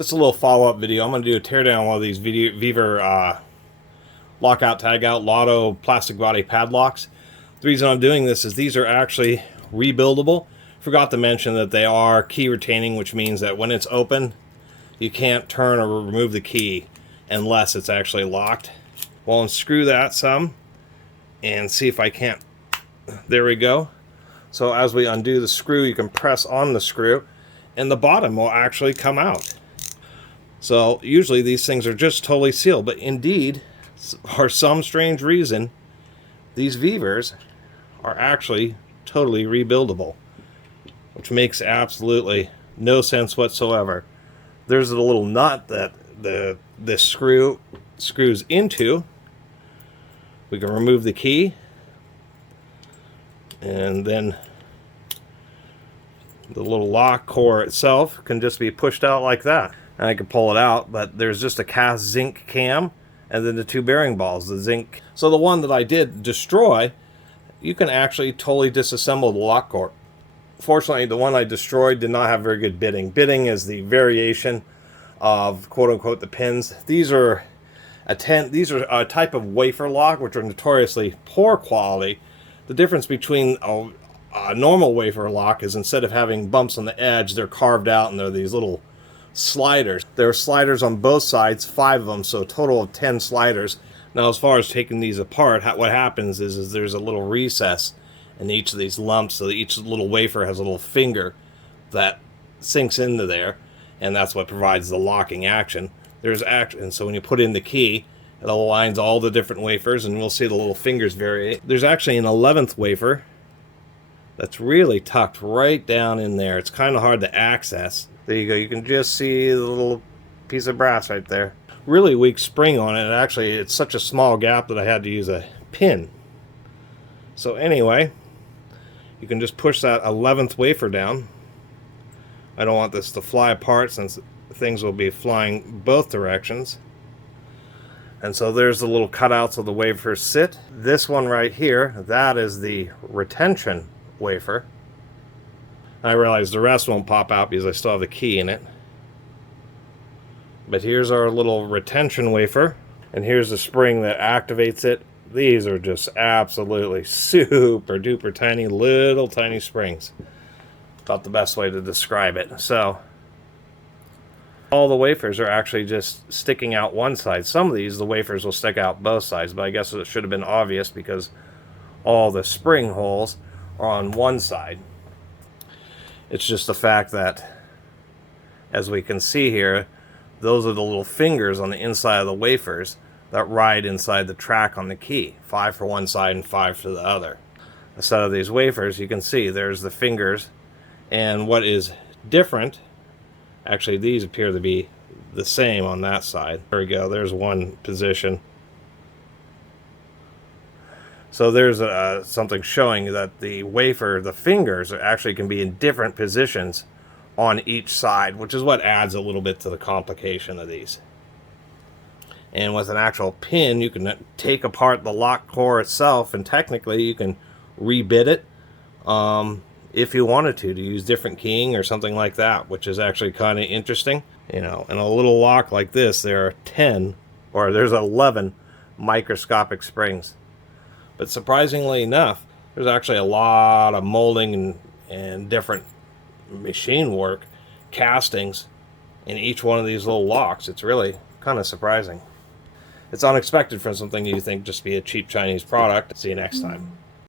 Just a little follow-up video. I'm going to do a teardown on one of these Vevor lockout, tagout, LOTO plastic body padlocks. The reason I'm doing this is these are actually rebuildable. Forgot to mention that they are key retaining, which means that when it's open, you can't turn or remove the key unless it's actually locked. We'll unscrew that some and see if I can't. There we go. So as we undo the screw, you can press on the screw and the bottom will actually come out. So usually these things are just totally sealed, but indeed, for some strange reason, these Vevors are actually totally rebuildable, which makes absolutely no sense whatsoever. There's a little nut that this screw screws into. We can remove the key, and then the little lock core itself can just be pushed out like that. And I can pull it out, but there's just a cast zinc cam and then the two bearing balls, the zinc. So the one that I did destroy, you can actually totally disassemble the lock core. Fortunately, the one I destroyed did not have very good bitting. Bitting is the variation of quote-unquote the pins. These are a type of wafer lock, which are notoriously poor quality. The difference between a normal wafer lock is instead of having bumps on the edge, they're carved out and they're these little sliders. There are sliders on both sides, 5 of them, so a total of 10 sliders. Now, as far as taking these apart, what happens is there's a little recess in each of these lumps, so that each little wafer has a little finger that sinks into there, and that's what provides the locking action. There's action, so when you put in the key, it aligns all the different wafers, and we'll see the little fingers vary. There's actually an 11th wafer that's really tucked right down in there. It's kind of hard to access. There you go. You can just see the little piece of brass right there. Really weak spring on it. Actually, it's such a small gap that I had to use a pin. So anyway, you can just push that 11th wafer down. I don't want this to fly apart since things will be flying both directions. And so there's the little cutouts of the wafers sit. This one right here, that is the retention wafer. I realize the rest won't pop out because I still have the key in it. But here's our little retention wafer, and here's the spring that activates it. These are just absolutely super duper tiny, little tiny springs. About the best way to describe it. So all the wafers are actually just sticking out one side. Some of these, the wafers will stick out both sides, but I guess it should have been obvious because all the spring holes are on one side. It's just the fact that, as we can see here, those are the little fingers on the inside of the wafers that ride inside the track on the key. 5 for one side and 5 for the other. A set of these wafers, you can see there's the fingers, and what is different, actually these appear to be the same on that side. There we go, there's one position. So there's something showing that the wafer, the fingers, actually can be in different positions on each side, which is what adds a little bit to the complication of these. And with an actual pin, you can take apart the lock core itself, and technically you can rebit it if you wanted to use different keying or something like that, which is actually kind of interesting. You know, in a little lock like this, there are 10, or there's 11 microscopic springs. But surprisingly enough, there's actually a lot of molding and different machine work, castings in each one of these little locks. It's really kind of surprising. It's unexpected for something you think just be a cheap Chinese product. See you next time.